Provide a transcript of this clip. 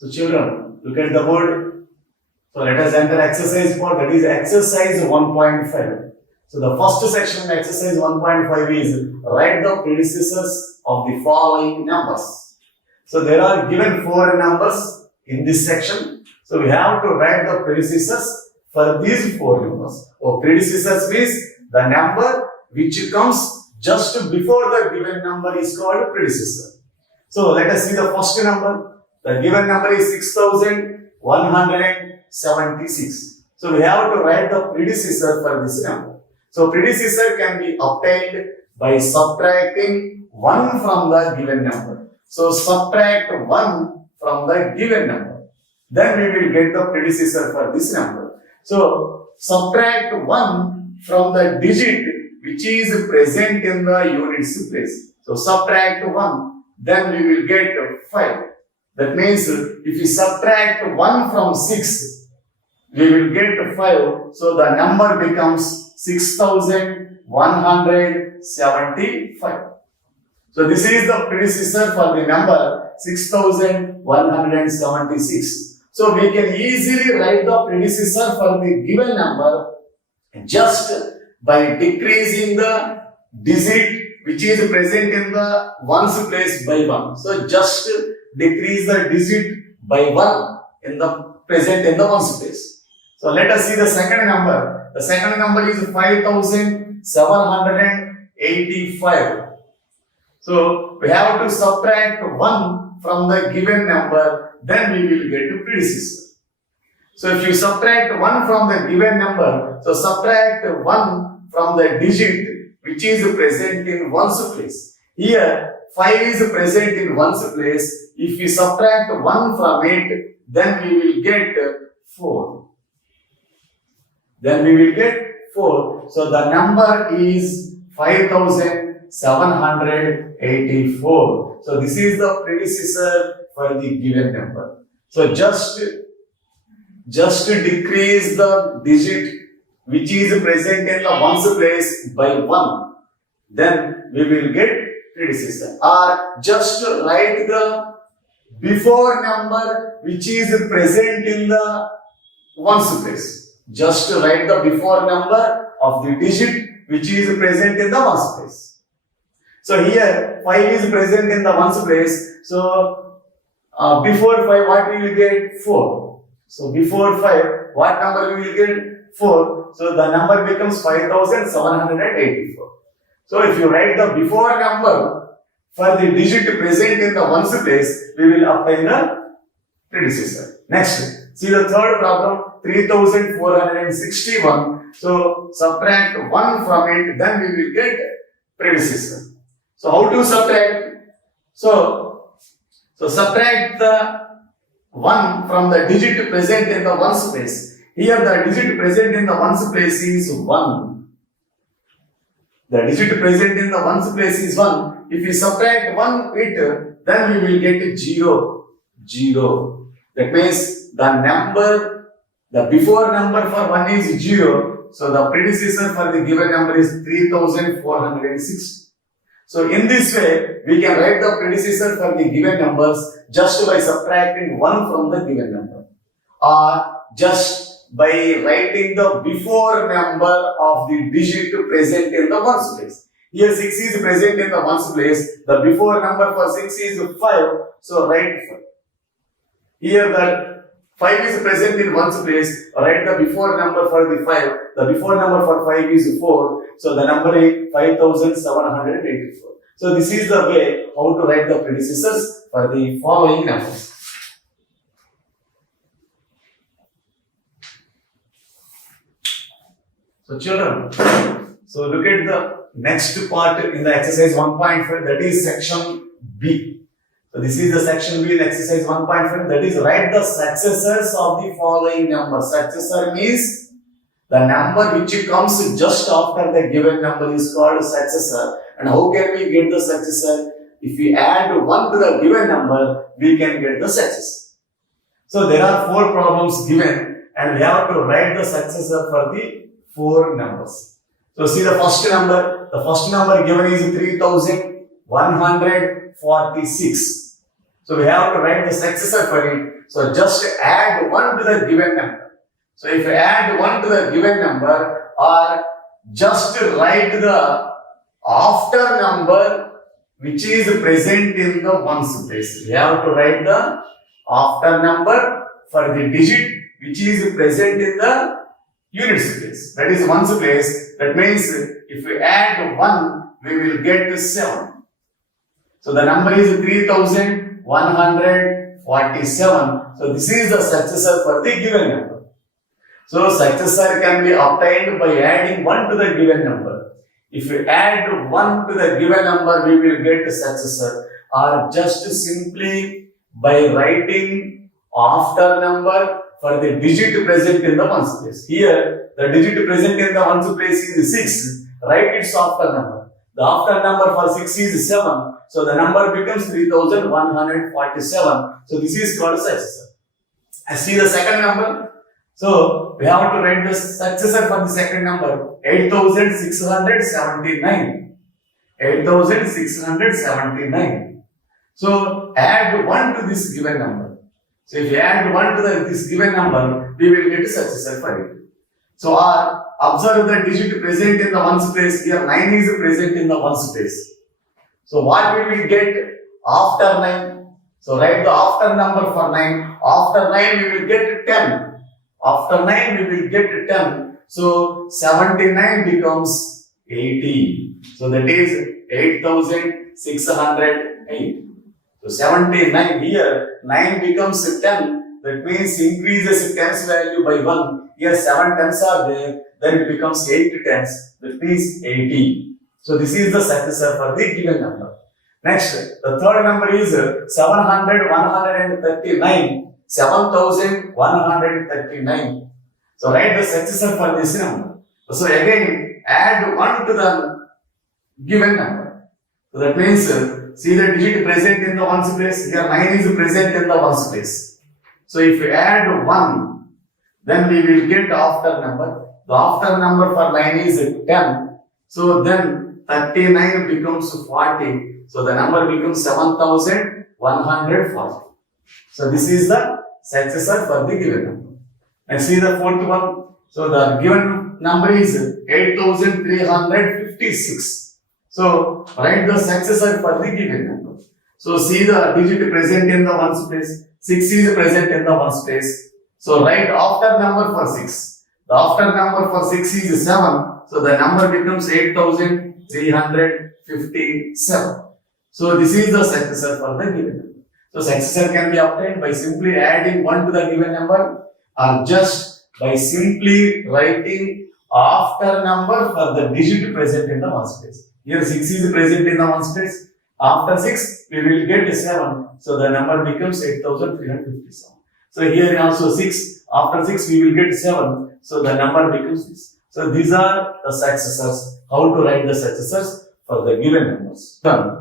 So children, look at the board. So let us enter exercise 4, that is exercise 1.5. So the first section of exercise 1.5 is write the predecessors of the following numbers. So there are given 4 numbers in this section. So we have to write the predecessors for these 4 numbers. Or predecessors means the number which comes just before the given number is called predecessor. So let us see the first number. The given number is 6176. So we have to write the predecessor for this number. So predecessor can be obtained by subtracting 1 from the given number. So subtract 1 from the given number. Then we will get the predecessor for this number. So subtract 1 from the digit which is present in the units place. So subtract 1, then we will get 5. That means if we subtract 1 from 6, we will get 5. So the number becomes 6175. So this is the predecessor for the number 6176. So we can easily write the predecessor for the given number just by decreasing the digit which is present in the ones place by 1. So just decrease the digit by 1 in the present in the ones place. So let us see the second number. The second number is 5785. So we have to subtract 1 from the given number, then we will get to predecessor. So if you subtract 1 from the given number, so subtract 1 from the digit which is present in ones place. Here 5 is present in ones place. If we subtract 1 from it, then we will get 4. Then we will get 4. So the number is 5784. So this is the predecessor for the given number. So just decrease the digit which is present in the ones place by 1. Then we will get predecessor. Or just write the before number which is present in the ones place. Just write the before number of the digit which is present in the ones place. So here 5 is present in the ones place. So before 5 what we will get? 4. So before 5 what number we will get? 4. So the number becomes 5784. So if you write the before number for the digit present in the ones place, we will obtain the predecessor. Next, see the third problem, 3461. So subtract 1 from it, then we will get predecessor. So how to subtract? So subtract the 1 from the digit present in the ones place. Here the digit present in the ones place is 1. The digit present in the ones place is 1. If we subtract 1 it, then we will get 0. 0. That means the number, the before number for 1 is 0. So the predecessor for the given number is 3460. So in this way, we can write the predecessor for the given numbers just by subtracting 1 from the given number. Or just by writing the before number of the digit present in the ones place. Here 6 is present in the ones place. The before number for 6 is 5. So write 5. Here the 5 is present in ones place. Write the before number for the 5. The before number for 5 is 4. So the number is 5784. So this is the way how to write the predecessors for the following numbers. So children, so look at the next part in the exercise 1.5, that is section B. So this is the section B in exercise 1.5, that is write the successors of the following number. Successor means the number which comes just after the given number is called successor. And how can we get the successor? If we add 1 to the given number, we can get the successor. So there are 4 problems given and we have to write the successor for the 4 numbers. So see the first number. The first number given is 3146. So we have to write the successor for it. So just add 1 to the given number. So if you add 1 to the given number, or just write the after number which is present in the ones place. We have to write the after number for the digit which is present in the units place. That is ones place. That means if we add 1, we will get 7. So the number is 3147. So this is the successor for the given number. So successor can be obtained by adding 1 to the given number. If we add 1 to the given number, we will get a successor, or just simply by writing after number for the digit present in the ones place. Here, the digit present in the ones place is 6. Write its after number. The after number for 6 is 7. So the number becomes 3147. So this is called successor. And see the second number. So we have to write the successor for the second number, 8679. 8679. So add 1 to this given number. So if you add 1 to this given number, we will get a successor for it. So observe the digit present in the ones place. Here 9 is present in the ones place. So what we will get after 9? So write the after number for 9. After 9 we will get 10. After 9 we will get 10. So 79 becomes 80. So that is 8608. So 79 here, 9 becomes 10. That means increases 10's value by 1. Here 7 10's are there. Then it becomes 8 10's. That means 80. So this is the successor for the given number. Next, the third number is 139. 7139. So write the successor for this number. So again, add 1 to the given number. So that means, see the digit present in the ones place. Here 9 is present in the ones place. So if you add 1, then we will get after number. The after number for 9 is 10. So then 39 becomes 40. So the number becomes 7140. So this is the successor for the given number. And see the fourth one. So the given number is 8356. So write the successor for the given number. So see the digit present in the ones place. 6 is present in the ones place. So write after number for 6. The after number for 6 is 7. So the number becomes 8357. So this is the successor for the given number. So successor can be obtained by simply adding 1 to the given number, or just by simply writing after number for the digit present in the ones place. Here 6 is present in the ones place. After 6 we will get 7. So the number becomes 8357. So here also 6. After 6 we will get 7. So the number becomes this. So these are the successors. How to write the successors for the given numbers. Done.